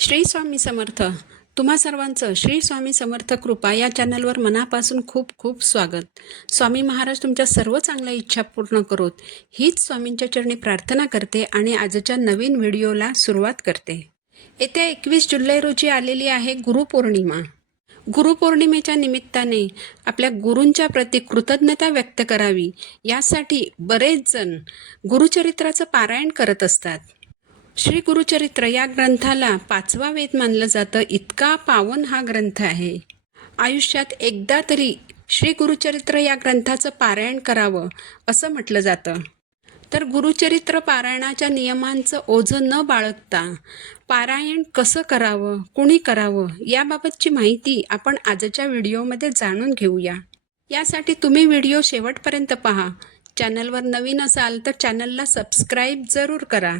श्री स्वामी समर्थ. तुम्हा सर्वांचं श्री स्वामी समर्थ कृपा या चॅनलवर मनापासून खूप खूप स्वागत. स्वामी महाराज तुमच्या सर्व चांगल्या इच्छा पूर्ण करोत. हीच स्वामींच्या चरणी प्रार्थना करते आणि आजच्या नवीन व्हिडिओला सुरुवात करते. येत्या एकवीस जुलै रोजी आलेली आहे गुरुपौर्णिमा. गुरुपौर्णिमेच्या निमित्ताने आपल्या गुरूंच्या प्रती कृतज्ञता व्यक्त करावी. यासाठी बरेच जण गुरुचरित्राचं पारायण करत असतात. श्री गुरुचरित्र या ग्रंथाला पाचवा वेद मानलं जातं. इतका पावन हा ग्रंथ आहे. आयुष्यात एकदा तरी श्री गुरुचरित्र या ग्रंथाचं पारायण करावं असं म्हटलं जातं. तर गुरुचरित्र पारायणाच्या नियमांचं ओझं न बाळगता पारायण कसं करावं कुणी करावं याबाबतची माहिती आपण आजच्या व्हिडिओमध्ये जाणून घेऊया. यासाठी तुम्ही व्हिडिओ शेवटपर्यंत पहा. चॅनलवर नवीन असाल तर चॅनलला सबस्क्राईब जरूर करा.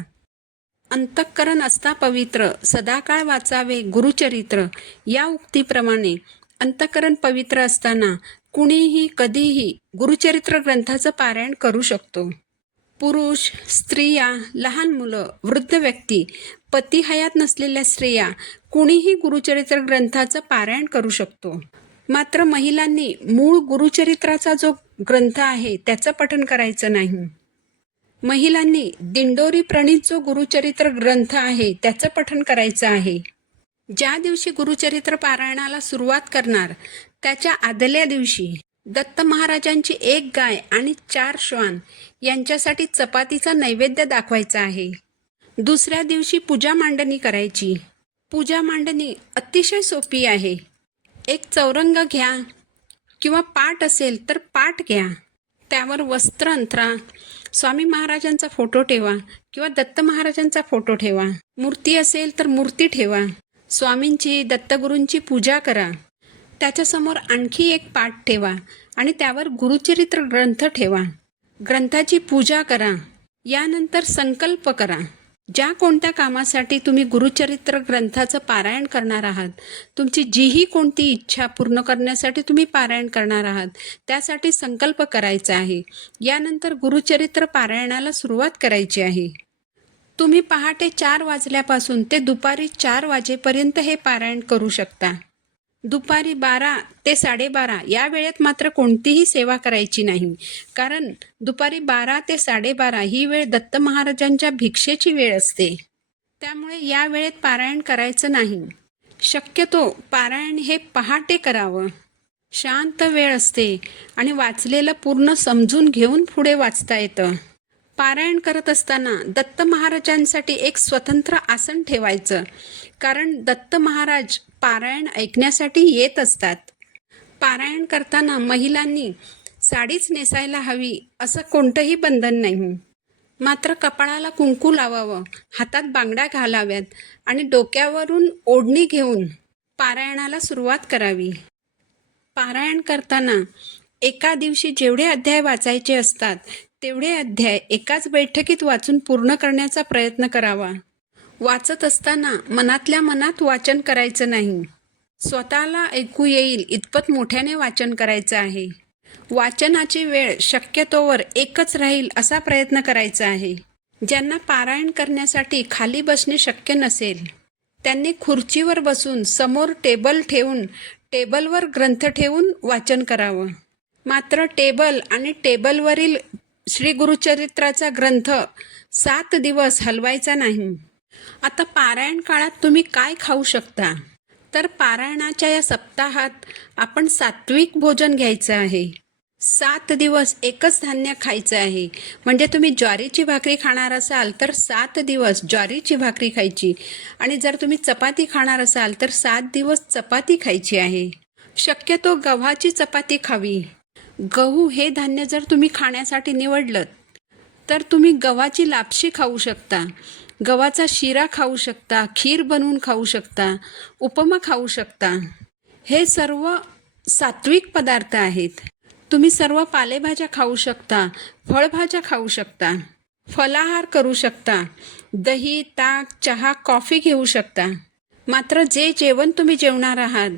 अंतःकरण असता पवित्र सदाकाळ वाचावे गुरुचरित्र. या उक्तीप्रमाणे अंतःकरण पवित्र असताना कुणीही कधीही गुरुचरित्र ग्रंथाचं पारायण करू शकतो. पुरुष स्त्रिया लहान मुलं वृद्ध व्यक्ती पती हयात नसलेल्या स्त्रिया कुणीही गुरुचरित्र ग्रंथाचं पारायण करू शकतो. मात्र महिलांनी मूळ गुरुचरित्राचा जो ग्रंथ आहे त्याचं पठण करायचं नाही. महिलांनी दिंडोरी प्रणित जो गुरुचरित्र ग्रंथ आहे त्याचं पठण करायचं आहे. ज्या दिवशी गुरुचरित्र पारायणाला सुरुवात करणार त्याच्या आदल्या दिवशी दत्त महाराजांची एक गाय आणि चार श्वान यांच्यासाठी चपातीचा नैवेद्य दाखवायचा आहे. दुसऱ्या दिवशी पूजा मांडणी करायची. पूजा मांडणी अतिशय सोपी आहे. एक चौरंग घ्या किंवा पाट असेल तर पाट घ्या. त्यावर वस्त्र अंतरा स्वामी महाराजांचा फोटो ठेवा किंवा दत्त महाराजांचा फोटो ठेवा. मूर्ती असेल तर मूर्ती ठेवा. स्वामींची दत्तगुरूंची पूजा करा. त्याच्यासमोर आणखी एक पाठ ठेवा आणि त्यावर गुरुचरित्र ग्रंथ ठेवा. ग्रंथाची पूजा करा. यानंतर संकल्प करा. ज्या कोणत्या कामासाठी तुम्ही गुरुचरित्र ग्रंथाचं पारायण करणार आहात तुमची जीही कोणती इच्छा पूर्ण करण्यासाठी तुम्ही पारायण करणार आहात त्यासाठी संकल्प करायचा आहे. यानंतर गुरुचरित्र पारायणाला सुरुवात करायची आहे. तुम्ही पहाटे चार वाजल्यापासून ते दुपारी चार वाजेपर्यंत हे पारायण करू शकता. दुपारी बारा ते साडेबारा या वेळेत मात्र कोणतीही सेवा करायची नाही. कारण दुपारी बारा ते साडेबारा ही वेळ दत्त महाराजांच्या भिक्षेची वेळ असते. त्यामुळे या वेळेत पारायण करायचं नाही. शक्यतो पारायण हे पहाटे करावं. शांत वेळ असते आणि वाचलेलं पूर्ण समजून घेऊन पुढे वाचता येतं. पारायण करत असताना दत्त महाराजांसाठी एक स्वतंत्र आसन ठेवायचं. कारण दत्त महाराज पारायण ऐकण्यासाठी येत असतात. पारायण करताना महिलांनी साडीच नेसायला हवी असं कोणतंही बंधन नाही. मात्र कपाळाला कुंकू लावावं हातात बांगड्या घालाव्यात आणि डोक्यावरून ओढणी घेऊन पारायणाला सुरुवात करावी. पारायण करताना एका दिवशी जेवढे अध्याय वाचायचे असतात तेवढे अध्याय एकाच बैठकीत वाचून पूर्ण करण्याचा प्रयत्न करावा. वाचत असताना मनातल्या मनात वाचन करायचं नाही. स्वतःला ऐकू येईल इतपत मोठ्याने वाचन करायचं आहे. वाचनाची वेळ शक्यतोवर एकच राहील असा प्रयत्न करायचा आहे. ज्यांना पारायण करण्यासाठी खाली बसणे शक्य नसेल त्यांनी खुर्चीवर बसून समोर टेबल ठेवून टेबलवर ग्रंथ ठेवून वाचन करावं. मात्र टेबल आणि टेबलवरील श्री गुरुचरित्राचा ग्रंथ सात दिवस हलवायचा नाही. आता पारायण काळात तुम्ही काय खाऊ शकता? तर पारायणाच्या या सप्ताहात आपण सात्विक भोजन घ्यायचं आहे. सात दिवस एकच धान्य खायचं आहे. म्हणजे तुम्ही ज्वारीची भाकरी खाणार असाल तर सात दिवस ज्वारीची भाकरी खायची. आणि जर तुम्ही चपाती खाणार असाल तर सात दिवस चपाती खायची आहे. शक्यतो गव्हाची चपाती खावी. गहू हे धान्य जर तुम्ही खाण्यासाठी निवडलं तर तुम्ही गव्हाची लापशी खाऊ शकता. गव्हाचा शिरा खाऊ शकता खीर बनवून खाऊ शकता उपमा खाऊ शकता. हे सर्व सात्विक पदार्थ आहेत. तुम्ही सर्व पालेभाज्या खाऊ शकता फळभाज्या खाऊ शकता फलाहार करू शकता दही ताक चहा कॉफी घेऊ शकता. मात्र जे जेवण तुम्ही जेवणार आहात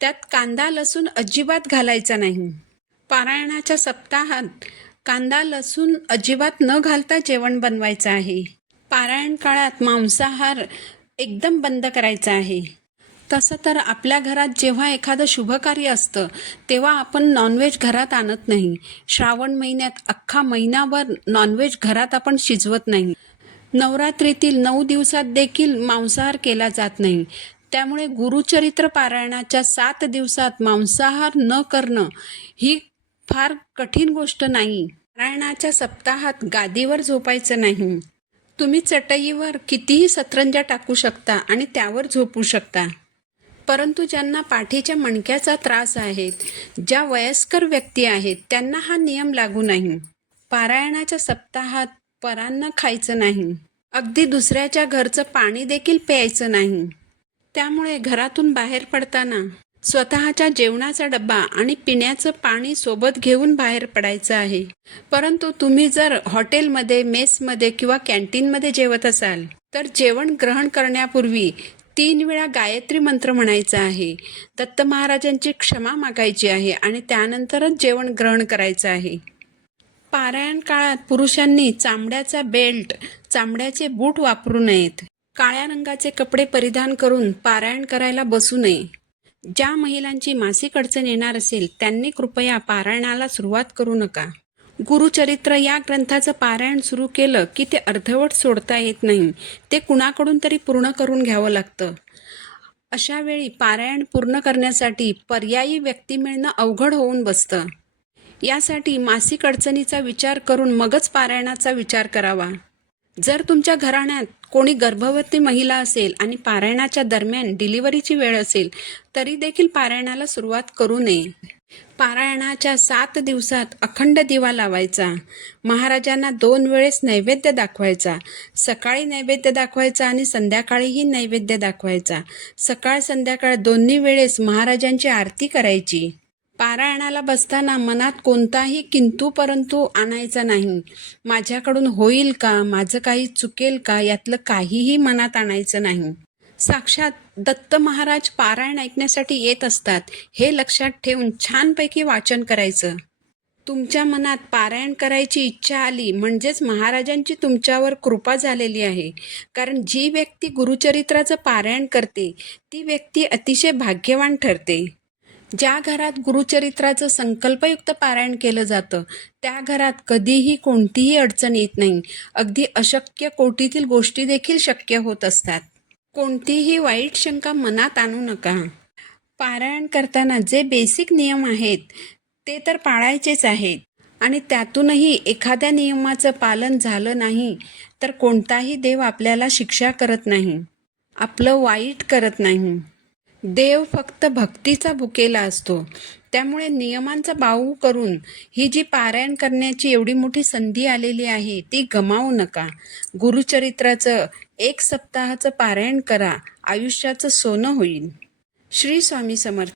त्यात कांदा लसूण अजिबात घालायचा नाही. पारायणाच्या सप्ताहात कांदा लसूण अजिबात न घालता जेवण बनवायचं आहे. पारायण काळात मांसाहार एकदम बंद करायचा आहे. तसं तर आपल्या घरात जेव्हा एखादं शुभकार्य असतं तेव्हा आपण नॉनव्हेज घरात आणत नाही. श्रावण महिन्यात अख्खा महिनाभर नॉनव्हेज घरात आपण शिजवत नाही. नवरात्रीतील नऊ दिवसात देखील मांसाहार केला जात नाही. त्यामुळे गुरुचरित्र पारायणाच्या सात दिवसात मांसाहार न करणं ही फार कठीण गोष्ट नाही. पारायणाच्या सप्ताहात गादीवर झोपायचं नाही. तुम्ही चटईवर कितीही सतरंजा टाकू शकता आणि त्यावर झोपू शकता. परंतु ज्यांना पाठीच्या मणक्याचा त्रास आहे ज्या वयस्कर व्यक्ती आहेत त्यांना हा नियम लागू नाही. पारायणाच्या सप्ताहात परांना खायचं नाही. अगदी दुसऱ्याच्या घरचं पाणी देखील प्यायचं नाही. त्यामुळे घरातून बाहेर पडताना स्वतःच्या जेवणाचा डब्बा आणि पिण्याचं पाणी सोबत घेऊन बाहेर पडायचं आहे. परंतु तुम्ही जर हॉटेलमध्ये मेसमध्ये किंवा कॅन्टीनमध्ये जेवत असाल तर जेवण ग्रहण करण्यापूर्वी तीन वेळा गायत्री मंत्र म्हणायचा आहे. दत्त महाराजांची क्षमा मागायची आहे आणि त्यानंतरच जेवण ग्रहण करायचं आहे. पारायण काळात पुरुषांनी चामड्याचा बेल्ट चामड्याचे बूट वापरू नयेत. काळ्या रंगाचे कपडे परिधान करून पारायण करायला बसू नये. ज्या महिलांची मासिक अडचण येणार असेल त्यांनी कृपया पारायणाला सुरुवात करू नका. गुरुचरित्र या ग्रंथाचं पारायण सुरू केलं की ते अर्धवट सोडता येत नाही. ते कुणाकडून तरी पूर्ण करून घ्यावं लागतं. अशा वेळी पारायण पूर्ण करण्यासाठी पर्यायी व्यक्ती मिळणं अवघड होऊन बसतं. यासाठी मासिक अडचणीचा विचार करून मगच पारायणाचा विचार करावा. जर तुमच्या घराण्यात कोणी गर्भवती महिला असेल आणि पारायणाच्या दरम्यान डिलिव्हरीची वेळ असेल तरी देखील पारायणाला सुरुवात करू नये. पारायणाच्या सात दिवसात अखंड दिवा लावायचा. महाराजांना दोन वेळेस नैवेद्य दाखवायचा. सकाळी नैवेद्य दाखवायचा आणि संध्याकाळीही नैवेद्य दाखवायचा. सकाळ संध्याकाळ दोन्ही वेळेस महाराजांची आरती करायची. पारायणाला बसताना मनात कोणताही किंतू परंतु आणायचा नाही. माझ्याकडून होईल का? माझं काही चुकेल का? यातलं काहीही मनात आणायचं नाही. साक्षात दत्त महाराज पारायण ऐकण्यासाठी येत असतात. हे लक्षात ठेवून छानपैकी वाचन करायचं. तुमच्या मनात पारायण करायची इच्छा आली म्हणजेच महाराजांची तुमच्यावर कृपा झालेली आहे. कारण जी व्यक्ती गुरुचरित्राचं पारायण करते ती व्यक्ती अतिशय भाग्यवान ठरते. ज्या घरात गुरुचरित्राचं संकल्पयुक्त पारायण केलं जातं त्या घरात कधीही कोणतीही अडचण येत नाही. अगदी अशक्य कोटीतील गोष्टी देखील शक्य होत असतात. कोणतीही वाईट शंका मनात आणू नका. पारायण करताना जे बेसिक नियम आहेत ते तर पाळायचेच आहेत. आणि त्यातूनही एखाद्या नियमाचं पालन झालं नाही तर कोणताही देव आपल्याला शिक्षा करत नाही. आपलं वाईट करत नाही. देव फक्त भक्तीचा भुकेला असतो. त्यामुळे नियमांचा बाऊ करून ही जी पारायण करण्याची एवढी मोठी संधी आलेली आहे ती गमावू नका. गुरुचरित्राचं एक सप्ताहाचं पारायण करा आयुष्याचं सोनं होईल. श्री स्वामी समर्थ.